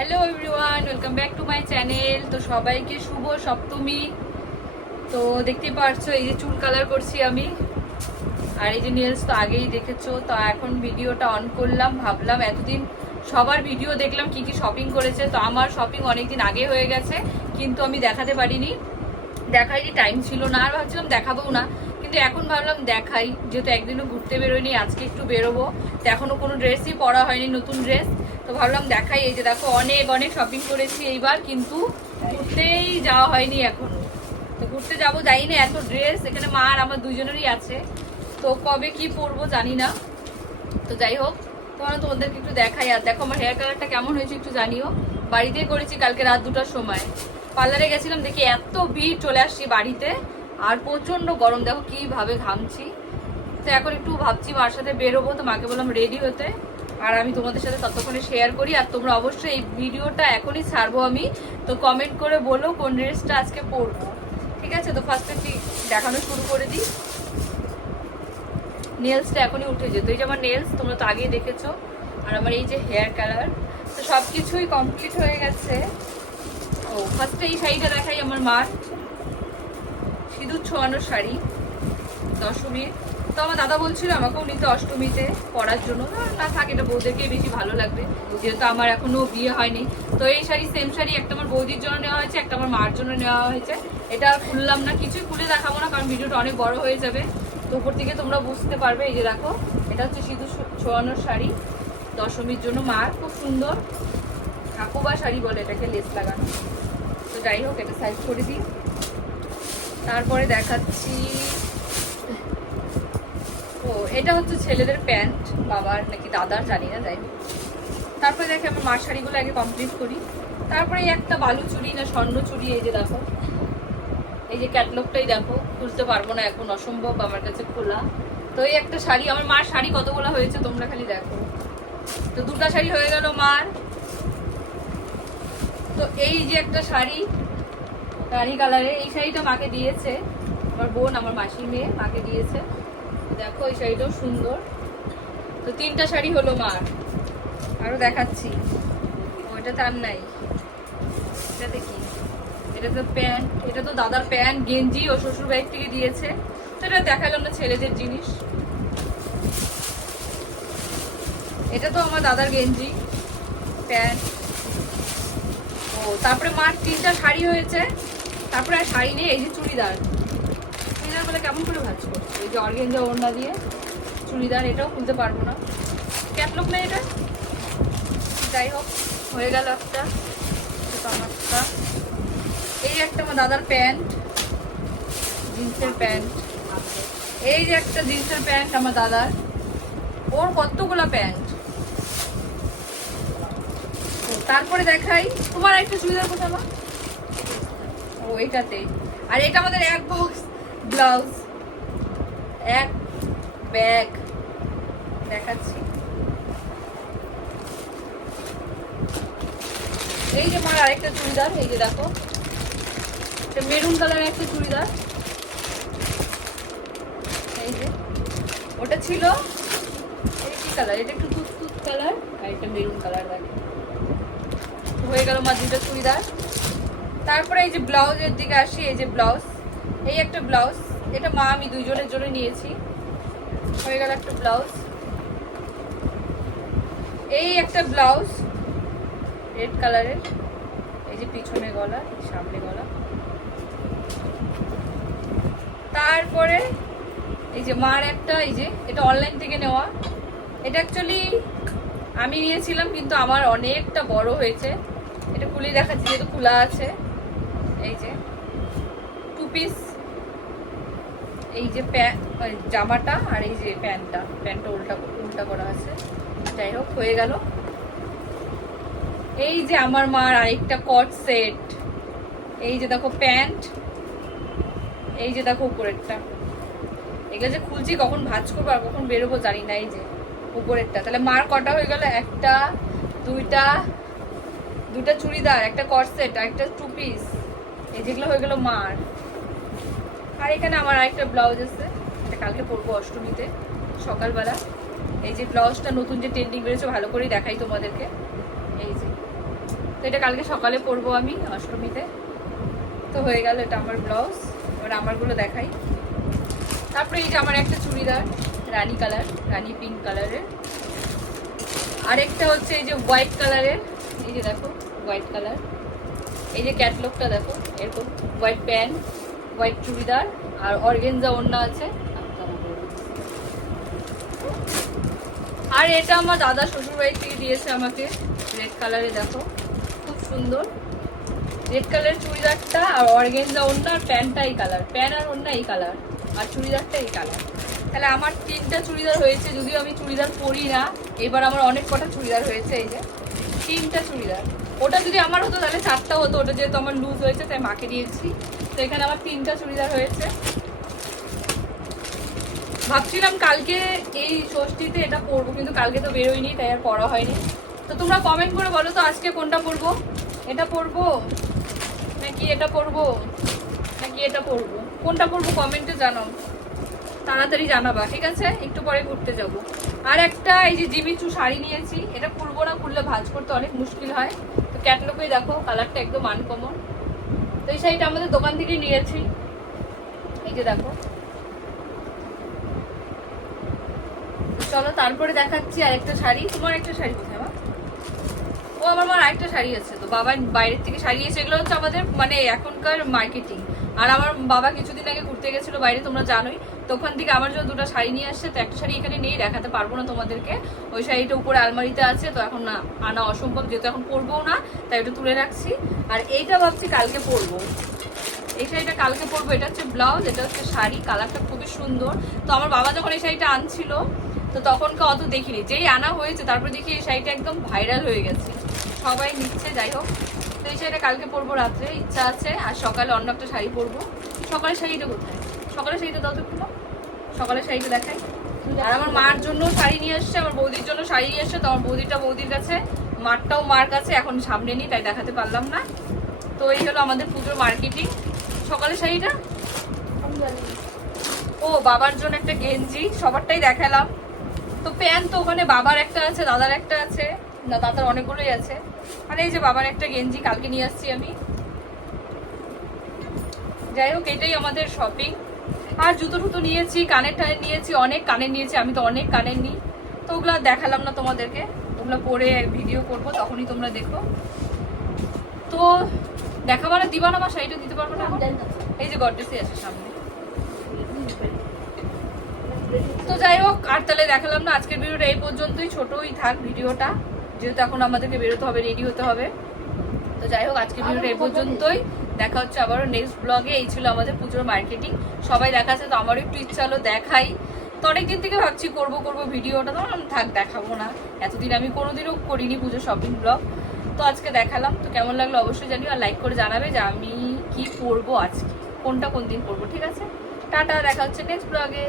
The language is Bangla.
Hello everyone welcome back to my channel তো সবাইকে শুভ সপ্তমী। তো দেখতে পারছ, এই যে চুল কালার করছি আমি। আর এই যে নেলস তো আগেই দেখেছ, তো এখন ভিডিওটা অন করলাম, ভাবলাম এতদিন সবার ভিডিও দেখলাম কি কি শপিং করেছে। তো আমার শপিং অনেকদিন আগে হয়ে গেছে, কিন্তু আমি দেখাতে পারিনি। দেখাইনি টাইম ছিল না, আর ভাবছিলাম দেখাবোও না। কিন্তু এখন ভাবলাম দেখাই, যেহেতু একদিনও ঘুরতে বেরোয়নি আজকে একটু বেরোবো। তো এখনও কোনো ড্রেসই পরা হয়নি, নতুন ড্রেস তো ভাবলাম দেখাই, এই যে দেখো, অনেক অনেক শপিং করেছি এইবার, কিন্তু ঘুরতেই যাওয়া হয়নি এখন। তো ঘুরতে যাব যাই না এত ড্রেস এখানে মা আর আমার দুজনেরই আছে। তো কবে কি পরবো জানি না। তো যাই হোক তোমার তোমাদেরকে একটু দেখাই। আর দেখো আমার হেয়ার কালারটা কেমন হয়েছে একটু জানিও। বাড়িতেই করেছি কালকে রাত দুটার সময়। পার্লারে গেছিলাম, দেখি এত ভিড় চলে আসছি বাড়িতে। আর প্রচণ্ড গরম, দেখো কীভাবে ঘামছি। তো এখন একটু ভাবছি মার সাথে বেরোবো, তো মাকে বললাম রেডি হতে। আর আমি তোমাদের সাথে ততক্ষণে শেয়ার করি, আর তোমরা অবশ্যই এই ভিডিওটা এখনই ছাড়বো আমি। তো কমেন্ট করে বলো কোন ড্রেসটা আজকে পরবো। ঠিক আছে? তো ফার্স্টে দেখানো শুরু করে দিই। নেলসটা এখনই উঠে যেত। এই যে আমার নেলস তোমরা তো আগেই দেখেছ। আর আমার এই যে হেয়ার কালার তো সব কিছুই কমপ্লিট হয়ে গেছে। ও ফার্স্টে এই শাড়িটা দেখাই আমার মার। সিঁদুর ছোয়ানোর শাড়ি। দশমীর। তো আমার দাদা বলছিল আমাকেও নিতে অষ্টমীতে পরার জন্য। না, থাক এটা বৌদেরকে বেশি ভালো লাগবে। যেহেতু আমার এখনও বিয়ে হয়নি। তো এই শাড়ি সেম শাড়ি একটা আমার বৌদির জন্য নেওয়া হয়েছে একটা আমার মার জন্য নেওয়া হয়েছে। এটা খুললাম না কিছুই খুলে দেখাবো না কারণ ভিডিওটা অনেক বড় হয়ে যাবে। তো উপর থেকে তোমরা বুঝতে পারবে এই যে দেখো এটা হচ্ছে সিঁদুর ছোয়ানোর শাড়ি। দশমীর জন্য মার খুব সুন্দর। ঠাকুবা শাড়ি বলে এটাকে লেস লাগানো। তো যাই হোক এটা সাইজ করে দিই। তারপরে দেখাচ্ছি। ও, এটা হচ্ছে ছেলেদের প্যান্ট, বাবার নাকি দাদার, জানি না যাই তারপরে দেখে আমার মার শাড়িগুলো আগে কমপ্লিট করি। তারপরে একটা বালু চুড়ি না, স্বর্ণ চুড়ি এই যে দেখো। এই যে ক্যাটলগটাই দেখো খুলতে পারব না, এখন অসম্ভব আমার কাছে খোলা। তো এই একটা শাড়ি, আমার মার শাড়ি কতগুলো হয়েছে তোমরা খালি দেখো। তো দুটা শাড়ি হয়ে গেল মার। তো এই যে একটা শাড়ি, রানী কালারের, এই শাড়িটা মাকে দিয়েছে। আমার বোন, আমার মাসির মেয়ে, মাকে দিয়েছে। দেখো, এই শাড়িটাও সুন্দর। তো তিনটা শাড়ি হলো মার। আরও দেখাচ্ছি। ওইটা তার নাই। এটা দেখি। এটা তো প্যান্ট, এটা তো দাদার প্যান্ট, গেঞ্জি ও শ্বশুর থেকে দিয়েছে। তো এটা দেখালাম না ছেলেদের জিনিস। এটা তো আমার দাদার গেঞ্জি, প্যান্ট। ও, তারপরে মার তিনটা শাড়ি হয়েছে। তারপরে আর শাড়ি নেই, এই যে চুড়িদার। চুড়িদার কেমন করে ভাজ করছে এই যে অর্গেঞ্জা ওড়না দিয়ে, চুড়িদার এটাও খুলতে পারব না। ক্যাটলগ নেই এটা? যাই হোক, হয়ে গেল একটা। আমারটা এই একটা আমার দাদার প্যান্ট, জিন্সের প্যান্ট। এই যে একটা জিন্সের প্যান্ট আমার দাদার। ওর কতগুলো প্যান্ট? তারপরে দেখাই। তোমার একটা চুড়িদার কোথায় মা? ও, এইটাতে। আর এটা আমাদের এক বক্স ব্লাউজ এক ব্যাগ, দেখাচ্ছি। এই যে আমার আরেকটা চুড়িদার, এই যে দেখো। মেরুন কালারের একটা চুড়িদার। এই যে। ওটা ছিল এই কি কালার? এটা একটু তুত তুত কালার, আর এটা মেরুন কালার দেখো। হয়ে গেল মা দুটো চুড়িদার। তারপরে এই যে ব্লাউজের দিকে আসি, এই যে ব্লাউজ। এই একটা ব্লাউজ। এটা মা, আমি দুইজনের জন্য নিয়েছি। হয়ে গেল একটা ব্লাউজ। এই একটা ব্লাউজ রেড কালারের। এই যে পিছনে গলা সামনে গলা। তারপরে এই যে মার একটা, এই যে এটা অনলাইন থেকে নেওয়া। এটা অ্যাকচুয়ালি আমি নিয়েছিলাম, কিন্তু আমার অনেকটা বড় হয়েছে। এটা খুলে দেখাচ্ছি, যেহেতু খোলা আছে। এই যে টু পিস এই যে জামাটা আর এই যে প্যান্টটা প্যান্টটা উল্টা উল্টা করা আছে। যাই হোক, হয়ে গেল। এই যে আমার মার আরেকটা কট সেট এই যে দেখো প্যান্ট। এই যে দেখো উপরেরটা। এগুলো যে খুলছি, কখন ভাজ করব আর কখন বেরোবো জানি না এই যে উপরেরটা। তাহলে মার কটা হয়ে গেল? একটা, দুইটা দুইটা চুড়িদার, একটা কটসেট আর একটা টু পিস এই যেগুলো হয়ে গেল মার। আর এখানে আমার আরেকটা ব্লাউজ আছে। এটা কালকে পরবো অষ্টমীতে, সকালবেলা। এই যে ব্লাউজটা নতুন যে ট্রেন্ডিং বেরোচ্ছে, ভালো করেই দেখাই তোমাদেরকে। এই যে। তো এটা কালকে সকালে পরবো আমি, অষ্টমীতে। তো হয়ে গেল এটা আমার ব্লাউজ। এবার আমারগুলো দেখাই। তারপরে এই যে আমার একটা চুড়িদার, রানী কালার, রানী পিঙ্ক কালারের। আরেকটা হচ্ছে এই যে হোয়াইট কালারের। এই যে দেখো হোয়াইট কালার। এই যে ক্যাটলগটা দেখো, এরকম হোয়াইট প্যান্ট হোয়াইট চুড়িদার আর অর্গেনজা ওড়না আছে। আর এটা আমার দাদা শ্বশুর বাড়ি থেকে দিয়েছে আমাকে। রেড কালারে দেখো, খুব সুন্দর। রেড কালারের চুড়িদারটা আর অর্গেনজা ওড়না, আর প্যান্টটা এই কালার প্যান্ট আর ওড়না এই কালার আর চুড়িদারটা এই কালার তাহলে আমার তিনটা চুড়িদার হয়েছে, যদিও আমি চুড়িদার পরি না, এবার আমার অনেক কটা চুড়িদার হয়েছে এই যে। তিনটা চুড়িদার। ওটা যদি আমার হতো তাহলে চারটা হতো, ওটা যেহেতু আমার লুজ হয়েছে, তাই মাকে দিয়েছি। তো এখানে আমার তিনটা চুড়িদার হয়েছে। ভাবছিলাম কালকে এই ষষ্ঠীতে এটা পরবো, কিন্তু কালকে তো বেরোয়নি, তাই আর পড়া হয়নি। তো তোমরা কমেন্ট করে বলো তো, আজকে কোনটা পরবো? এটা পরবো, নাকি এটা পরবো? নাকি এটা পরবো? কোনটা পরবো কমেন্টে জানাও। তাড়াতাড়ি জানাবা, ঠিক আছে? একটু পরে ঘুরতে যাব। আর একটা, এই যে জিমিচু শাড়ি নিয়েছি, এটা খুলবো না খুললে ভাজ করতে অনেক মুশকিল হয়। ক্যাটলগে দেখো কালারটা একদম আনকমন তো এই শাড়িটা আমাদের দোকান থেকে নিয়েছি। এই যে দেখো। চলো, তারপরে দেখাচ্ছি আর একটা শাড়ি। তোমার একটা শাড়ি? ও আমার মার আরেকটা শাড়ি আছে, তো বাবা বাইরের থেকে শাড়ি এসে এগুলো হচ্ছে আমাদের মানে এখনকার মার্কেটিং আর আমার বাবা কিছুদিন আগে ঘুরতে গেছিল বাইরে, তোমরা জানোই, তো ওখান থেকে আমার জন্য দুটো শাড়ি নিয়ে আসছে, তো একটা শাড়ি এখানে নেই, দেখাতে পারব না তোমাদেরকে। ওই শাড়িটা উপরে আলমারিতে আছে, তো এখন না, আনা অসম্ভব, যেহেতু এখন পরবোও না, তাই ওটা তুলে রাখছি। আর এইটা ভাবছি কালকে পরবো। এই শাড়িটা কালকে পরবো, এটা হচ্ছে ব্লাউজ, এটা হচ্ছে শাড়ি, কালারটা খুবই সুন্দর। তো আমার বাবা যখন এই শাড়িটা আনছিল, তো তখনকে অত দেখিনি। যেই আনা হয়েছে, তারপর দেখি এই শাড়িটা একদম ভাইরাল হয়ে গেছে। সবাই নিচ্ছে, যাই হোক। তো এই শাড়িটা কালকে পরবো রাত্রে, ইচ্ছা আছে। আর সকালে অন্য একটা শাড়ি পরবো। সকালের শাড়িটা কোথায়? সকালের শাড়িটা দাও তো একটু সকালের শাড়িটা দেখাই। আর আমার মার জন্য শাড়ি নিয়ে আসছে, আমার বৌদির জন্য শাড়ি নিয়ে আসছে। তো আমার বৌদিটা বৌদির কাছে, মারটাও মার কাছে, এখন সামনে নিই, তাই দেখাতে পারলাম না। তো এই হলো আমাদের পুজোর মার্কেটিং। সকালের শাড়িটা? ও, বাবার জন্য একটা গেঞ্জি, সবারটাই দেখালাম। তো প্যান্ট তো ওখানে বাবার একটা আছে, দাদার একটা আছে। না, দাদার অনেকগুলোই আছে। আর এই যে বাবার একটা গেঞ্জি কালকে নিয়ে আসছি আমি। যাই হোক, এটাই আমাদের শপিং আর জুতো টুতো নিয়েছি, কানের টানের নিয়েছি, অনেক কানের নিয়েছি, আমি তো অনেক কানের নিই। তো ওগুলো দেখালাম না তোমাদেরকে। ওগুলো পরে ভিডিও করব, তখনই তোমরা দেখো। তো দেখাবো না দিবা না বা শাড়িটা দিতে পারব না? এই যে গডরেসই আছে সামনে। তো যাই হোক, আর তাহলে দেখালাম না আজকের ভিডিওটা এই পর্যন্তই, ছোটই থাক ভিডিওটা। যেহেতু এখন আমাদেরকে বেরোতে হবে রেডি হতে হবে। তো যাই হোক আজকে ভিডিওটা এই পর্যন্তই। দেখা হচ্ছে আবারও নেক্সট ব্লগে এই ছিল আমাদের পুজোর মার্কেটিং সবাই দেখাচ্ছে তো আমারও একটু ইচ্ছা হলো দেখাই। তো অনেকদিন থেকে ভাবছি করব করব ভিডিওটা। তো থাক দেখাবো না। এতদিন আমি কোনোদিনও করিনি পুজো শপিং ব্লগ তো আজকে দেখালাম। তো কেমন লাগল অবশ্যই জানিও আর লাইক করে জানাবে যে আমি কি পরবো আজকে। কোনটা কোন দিন পরবো ঠিক আছে? টাটা দেখা হচ্ছে নেক্সট ব্লগে